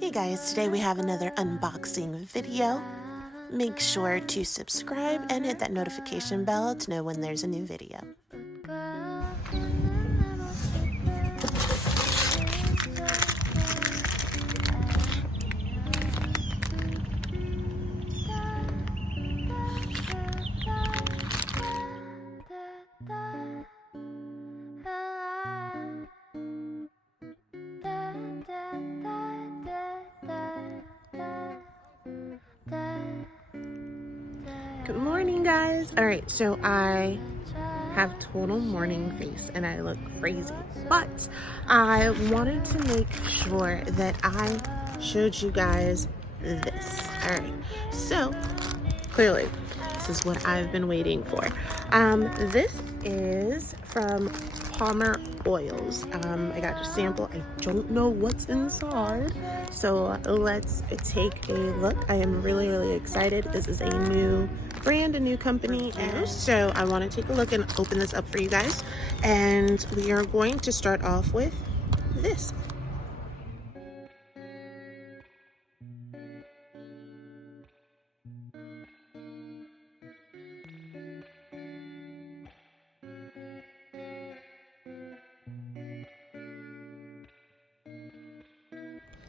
Hey guys, today we have another unboxing video. Make sure to subscribe and hit that notification bell to know when there's a new video. Good morning, guys. All right, so I have total morning face and I look crazy, but I wanted to make sure that I showed you guys this. All right, so clearly this is what I've been waiting for. This is from Palmer Oils. I got a sample. I don't know what's inside, so let's take a look. I am really excited. This is a new brand, a new company, and so I want to take a look and open this up for you guys. And we are going to start off with this.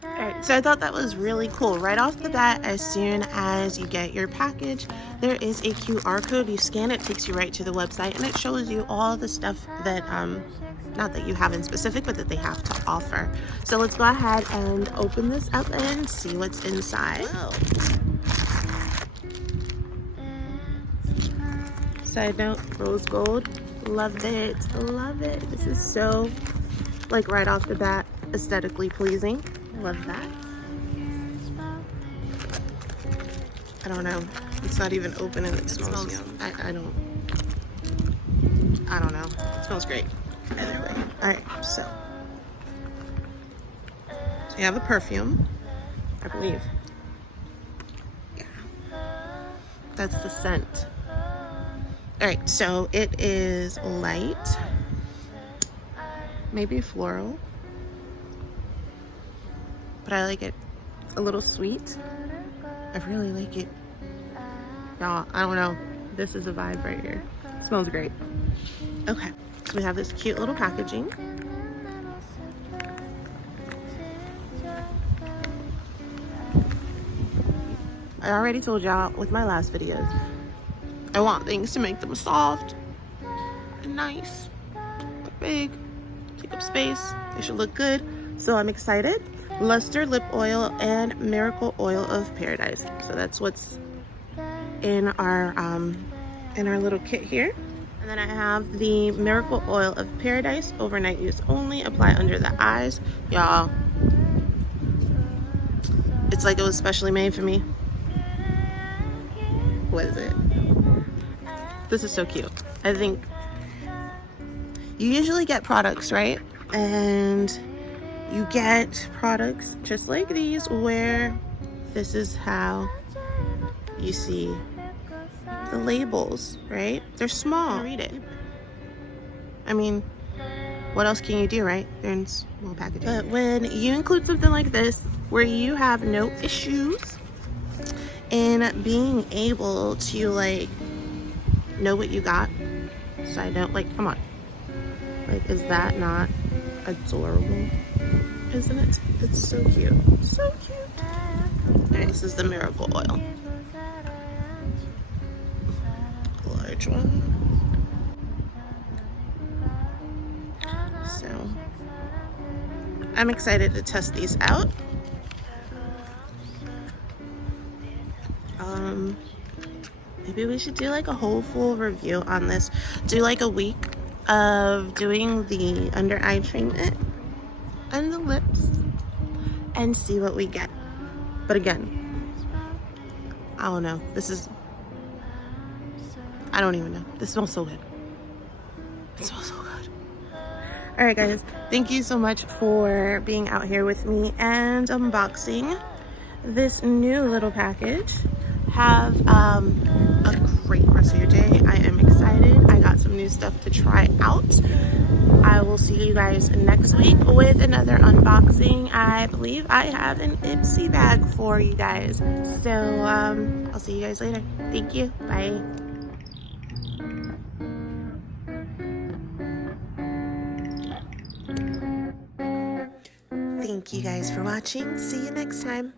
Alright, so I thought that was really cool. Right off the bat, as soon as you get your package, there is a QR code. You scan it, takes you right to the website, and it shows you all the stuff that, not that you have in specific, but that they have to offer. So let's go ahead and open this up and see what's inside. Side note, rose gold. Love it. Love it. This is so, like, right off the bat, aesthetically pleasing. Love that. I don't know. It's not even open and it smells yum. I don't know. It smells great. Either way. Alright, so you have a perfume, I believe. Yeah. That's the scent. Alright, so it is light. Maybe floral. But I like it a little sweet. I really like it. Y'all, I don't know. This is a vibe right here. It smells great. Okay, so we have this cute little packaging. I already told y'all with my last videos, I want things to make them soft and nice, but big, take up space. They should look good. So I'm excited. Luster lip oil and miracle oil of paradise. So that's what's in our little kit here. And then I have the miracle oil of paradise, overnight use only, apply under the eyes. Y'all, it's like it was specially made for me. What is it? This is so cute. I think you usually get products, right? And you get products just like these where this is how you see the labels, right? They're small. Read it. I mean, what else can you do, right? They're in small packaging. But when you include something like this where you have no issues in being able to, like, know what you got, so I don't, like, come on. Like, is that not adorable? Isn't it? It's so cute. So cute. Alright, this is the miracle oil. Large one. So, I'm excited to test these out. Maybe we should do like a whole full review on this. Do like a week of doing the under eye treatment and the lips and see what we get. But again, I don't know. I don't even know. This smells so good. It smells so good. All right, guys. Thank you so much for being out here with me and unboxing this new little package. Have a great rest of your day. I am excited. I got some new stuff to try out. I will see you guys next week with another unboxing. I believe I have an Ipsy bag for you guys. So I'll see you guys later. Thank you. Bye. Thank you guys for watching. See you next time.